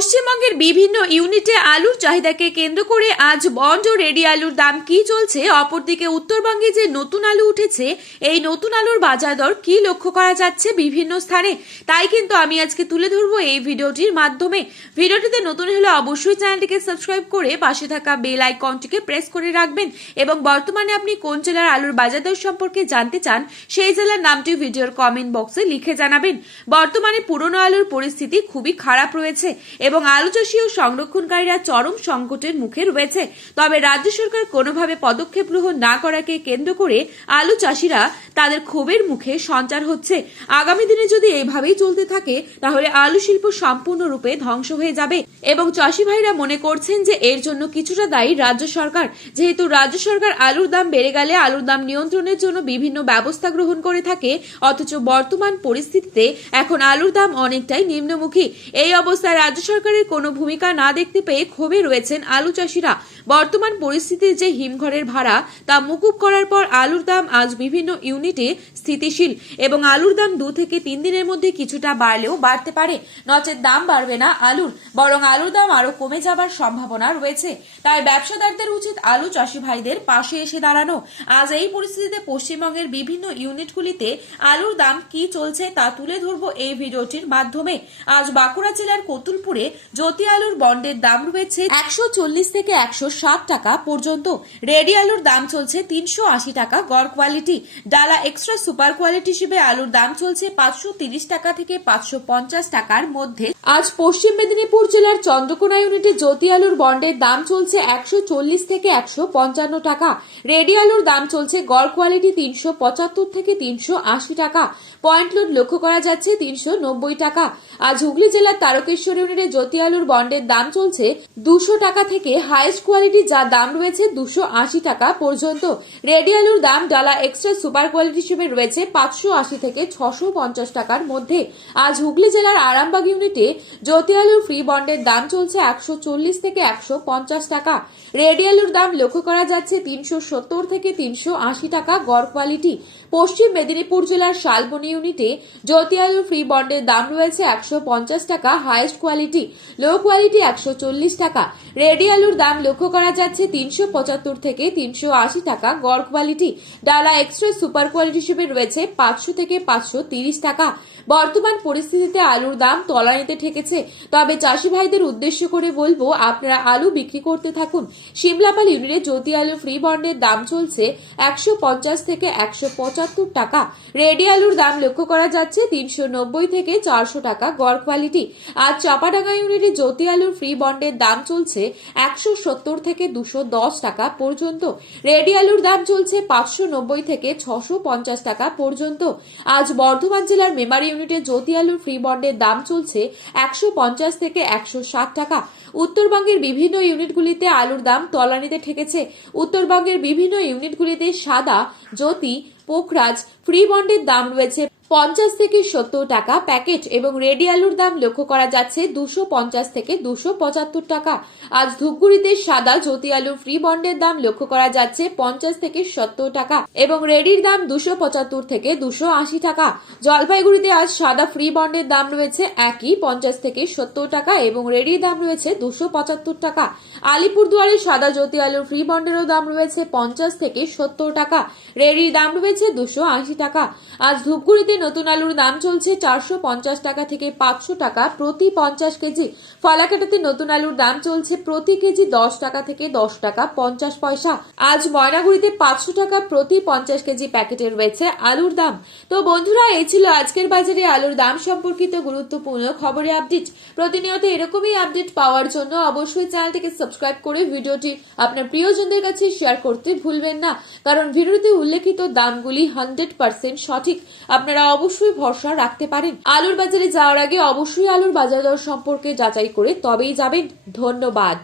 পশ্চিমবঙ্গের বিভিন্ন ইউনিটে আলুর চাহিদাকে কেন্দ্র করে আজ বন্ড ও রেডি আলুর দাম কি চলছে, অপরদিকে উত্তরবঙ্গে যে নতুন আলু উঠেছে এই নতুন আলুর বাজার দর কি লক্ষ্য করা যাচ্ছে বিভিন্ন স্থানে, তাই কিন্তু আমি আজকে তুলে ধরবো এই ভিডিওটির মাধ্যমে। ভিডিওটিতে নতুন হলে অবশ্যই চ্যানেলটিকে সাবস্ক্রাইব করে পাশে থাকা বেল আইকনটিকে প্রেস করে রাখবেন এবং বর্তমানে আপনি কোন জেলার আলুর বাজার দর সম্পর্কে জানতে চান সেই জেলার নামটি ভিডিওর কমেন্ট বক্সে লিখে জানাবেন। বর্তমানে পুরনো আলুর পরিস্থিতি খুবই খারাপ রয়েছে এবং আলু চাষী ও সংরক্ষণকারীরা চরম সংকটের মুখে রয়েছে। তবে রাজ্য সরকার কোনোভাবে পদক্ষেপ গ্রহণ না করাকে কেন্দ্র করে আলু চাষীরা তাদের ক্ষোভের মুখে সঞ্চার হচ্ছে। আগামী দিনে যদি এইভাবেই চলতে থাকে তাহলে আলু শিল্প সম্পূর্ণরূপে ধ্বংস হয়ে যাবে এবং চাষী ভাইরা মনে করছেন যে এর জন্য কিছুটা দায়ী রাজ্য সরকার। যেহেতু রাজ্য সরকার আলুর দাম বেড়ে গেলে আলুর দাম নিয়ন্ত্রণের জন্য বিভিন্ন ব্যবস্থা গ্রহণ করে থাকে, অথচ বর্তমান পরিস্থিতিতে এখন আলুর দাম অনেকটাই নিম্নমুখী। এই অবস্থায় রাজ্য সরকারের কোনো ভূমিকা না দেখতে পেয়ে ক্ষোভে রয়েছেন আলু চাষীরা। বর্তমান পরিস্থিতির যে হিমঘরের ভাড়া তা মকুব করার পর আলুর দাম আজ বিভিন্ন ইউনিটে স্থিতিশীল এবং আলুর দাম 2 থেকে 3 দিনের মধ্যে কিছুটা বাড়লেও বাড়তে পারে, নচেত দাম বাড়বে না আলুর, বরং আলুর দাম আরো কমে যাবার সম্ভাবনা রয়েছে। তাই ব্যবসাদারদের উচিত আলু চাষী ভাইদের পাশে এসে দাঁড়ানো। আজ এই পরিস্থিতিতে পশ্চিমবঙ্গের বিভিন্ন ইউনিটগুলিতে আলুর দাম কি চলছে তা তুলে ধরবো এই ভিডিওটির মাধ্যমে। আজ বাঁকুড়া জেলার কতুলপুরে জ্যোতি আলুর বন্ডের দাম রয়েছে 140 থেকে 160 টাকা পর্যন্ত। রেডি আলুর দাম চলছে 380 টাকা গড় কোয়ালিটি। ডালা এক্সট্রা সুপার কোয়ালিটি হিসেবে আলুর দাম চলছে 530 টাকা থেকে 550 টাকার মধ্যে। আজ পশ্চিম মেদিনীপুর জেলার চন্দ্রকোনা ইউনিটে জ্যোতি আলুর বন্ডের দাম চলছে 140 থেকে 155 টাকা। রেডি আলুর দাম চলছে গড় কোয়ালিটি 375 থেকে 380 টাকা। পয়েন্ট লোড লক্ষ্য করা যাচ্ছে 390 টাকা। আজ হুগলি জেলার তারকেশ্বর ইউনিটে জ্যোতি আলুর বন্ডের দাম চলছে 200 টাকা থেকে হাইয়েস্ট কোয়ালিটি যার দাম রয়েছে 280 টাকা পর্যন্ত। রেডি আলুর দাম ডালা এক্সট্রা সুপার কোয়ালিটি হিসেবে রয়েছে 580 থেকে 650 টাকার মধ্যে। আজ হুগলি জেলার আরামবাগ ইউনিটে জ্যোতি আলুর ফ্রি বন্ডের দাম চলছে 140 থেকে 150 টাকা। রেডি আলুর দাম লক্ষ্য করা যাচ্ছে 370 থেকে 380 টাকা গড় কোয়ালিটি। পশ্চিম মেদিনীপুর জেলার শালবনী ইউনিটে জ্যোতি আলুর ফ্রি বন্ডের দাম রয়েছে 150 টাকা হাইয়েস্ট কোয়ালিটি, লো কোয়ালিটি 140 টাকা। রেডি আলুর দাম লক্ষ্য করা যাচ্ছে 375 থেকে 380 টাকা গড় কোয়ালিটি। ডালা এক্সট্রা সুপার কোয়ালিটি হিসেবে রয়েছে 500 থেকে 530 টাকা। বর্তমান পরিস্থিতিতে আলুর দাম তলানিতে ঠেকেছে, তবে চাষি ভাইদের উদ্দেশ্য করে বলবো আপনারা আলু বিক্রি করতে থাকুন। সিমলাপাল ইউনিটে জ্যোতি আলু ফ্রি বন্ডের দাম চলছে 150 থেকে 175 টাকা। রেডি আলুর দাম লক্ষ্য করা যাচ্ছে 390 থেকে 400 টাকা গড় কোয়ালিটি। আজ চাপাডাঙ্গা ইউনিটে জ্যোতি আলুর ফ্রি বন্ডের দাম চলছে 170 থেকে 210 টাকা পর্যন্ত। রেডি আলুর দাম চলছে 590 থেকে 650 টাকা পর্যন্ত। আজ বর্ধমান জেলার মেমারি ইউনিটে জ্যোতি আলুর ফ্রি বন্ডের দাম চলছে 150 থেকে 160 টাকা। উত্তরবঙ্গের বিভিন্ন ইউনিটগুলিতে আলুর দাম তলানিতে ঠেকেছে। উত্তরবঙ্গের বিভিন্ন ইউনিটগুলিতে সাদা, জ্যোতি, পোখরাজ ফ্রি বন্ডের দাম রয়েছে 50 থেকে 70 টাকা প্যাকেট এবং রেডি আলুর দাম লক্ষ্য করা যাচ্ছে 250 থেকে 275 টাকা। আজ ধূপগুড়িতে সাদা জ্যোতি আলুর ফ্রি বন্ডের দাম লক্ষ্য করা যাচ্ছে 50 থেকে 70 টাকা এবং রেডির দাম 275 থেকে 280 টাকা। জলপাইগুড়িতে আজ সাদা ফ্রি বন্ডের দাম রয়েছে একই 50 থেকে 70 টাকা এবং রেডির দাম রয়েছে 275 টাকা। আলিপুরদুয়ারে সাদা জ্যোতি আলুর ফ্রি বন্ডেরও দাম রয়েছে 50 থেকে 70 টাকা। রেডির দাম রয়েছে 280 টাকা। আজ ধূপগুড়িতে নতুন আলুর দাম চলছে 450 টাকা থেকে 500 টাকা প্রতি 50 কেজি। ফালাকাটাতে নতুন আলুর দাম চলছে প্রতি কেজি 10 টাকা থেকে 10 টাকা 50 পয়সা। আজ ময়নাগুড়িতে 500 টাকা প্রতি 50 কেজি প্যাকেটে রয়েছে আলুর দাম। তো বন্ধুরা, এই ছিল আজকের বাজারে আলুর দাম সম্পর্কিত গুরুত্বপূর্ণ খবরের আপডেট। প্রতিনিয়ত এরকমই আপডেট পাওয়ার জন্য অবশ্যই চ্যানেলটিকে সাবস্ক্রাইব করে ভিডিওটি আপনার প্রিয়জনদের কাছে শেয়ার করতে ভুলবেন না, কারণ ভিডিওতে উল্লেখিত দামগুলি 100% সঠিক। আপনারা অবশ্যই ভরসা রাখতে পারেন। আলুর বাজারে যাওয়ার আগে অবশ্যই আলুর বাজার দর সম্পর্কে যাচাই করে তবেই যাবেন। ধন্যবাদ।